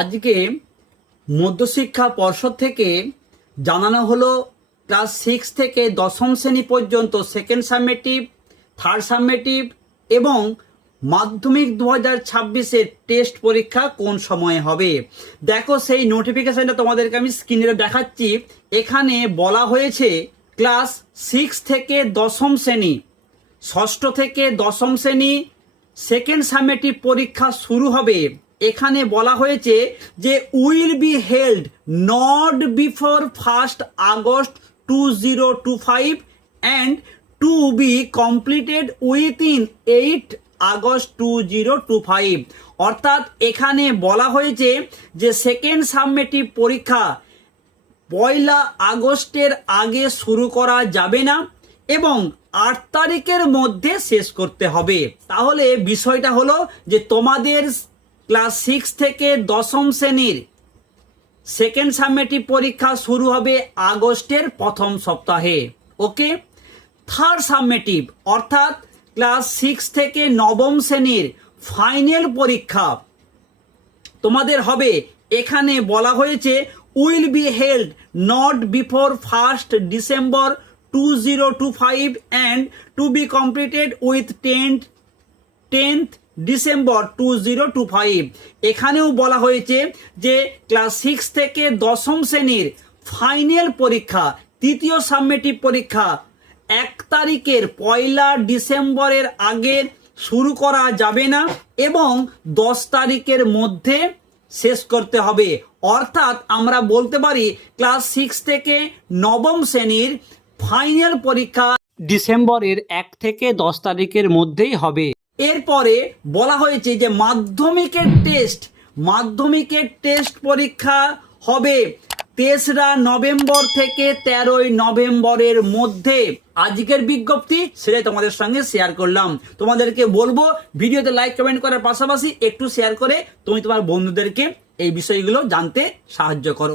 আজকে মধ্যশিক্ষা পর্ষদ থেকে জানানো হলো, ক্লাস সিক্স থেকে দশম শ্রেণি পর্যন্ত সেকেন্ড সাবমেটিভ থার্ড সাবমেটিভ এবং মাধ্যমিক দু হাজার ছাব্বিশের টেস্ট পরীক্ষা কোন সময়ে হবে। দেখো সেই নোটিফিকেশনটা তোমাদেরকে আমি স্ক্রিনে দেখাচ্ছি। এখানে বলা হয়েছে, ক্লাস সিক্স থেকে দশম শ্রেণি, ষষ্ঠ থেকে দশম শ্রেণি সেকেন্ড সামেটিভ পরীক্ষা শুরু হবে। এখানে বলা হয়েছে যে will be held not before first August two zero two five and to be completed within eight August two zero two five. অর্থাৎ এখানে বলা হয়েছে যে সেকেন্ড সাবমেটিভ পরীক্ষা পয়লা আগস্টের আগে শুরু করা যাবে না এবং আট তারিখের মধ্যে শেষ করতে হবে। তাহলে বিষয়টা হলো যে তোমাদের ক্লাস সিক্স থেকে দশম শ্রেণির সেকেন্ড সাবমেটিভ পরীক্ষা শুরু হবে আগস্টের প্রথম সপ্তাহে, ওকে? থার্ড সাবমেটিভ অর্থাৎ ক্লাস সিক্স থেকে নবম শ্রেণির ফাইনাল পরীক্ষা তোমাদের হবে। এখানে বলা হয়েছে, will be held not before first December two zero two five and to be completed with tenth tenth December two zero two five. এখানেও বলা হয়েছে যে ক্লাস সিক্স থেকে দশম শ্রেণির ফাইনাল পরীক্ষা, তৃতীয় সাবমেটিভ পরীক্ষা এক তারিখের পয়লা ডিসেম্বরের আগে শুরু করা যাবে না এবং দশ তারিখের মধ্যে শেষ করতে হবে। অর্থাৎ আমরা বলতে পারি ক্লাস সিক্স থেকে নবম শ্রেণির ফাইনাল পরীক্ষা ডিসেম্বরের এক থেকে দশ তারিখের মধ্যেই হবে। এরপরে বলা হয়েছে যে মাধ্যমিকের টেস্ট মাধ্যমিকের টেস্ট পরীক্ষা হবে তেসরা নভেম্বর থেকে তেরোই নভেম্বরের মধ্যে। আজকের বিজ্ঞপ্তি সেটাই তোমাদের সঙ্গে শেয়ার করলাম। তোমাদেরকে বলব, ভিডিওতে লাইক কমেন্ট করার পাশাপাশি একটু শেয়ার করে তুমি তোমার বন্ধুদেরকে এই বিষয়গুলো জানতে সাহায্য করো।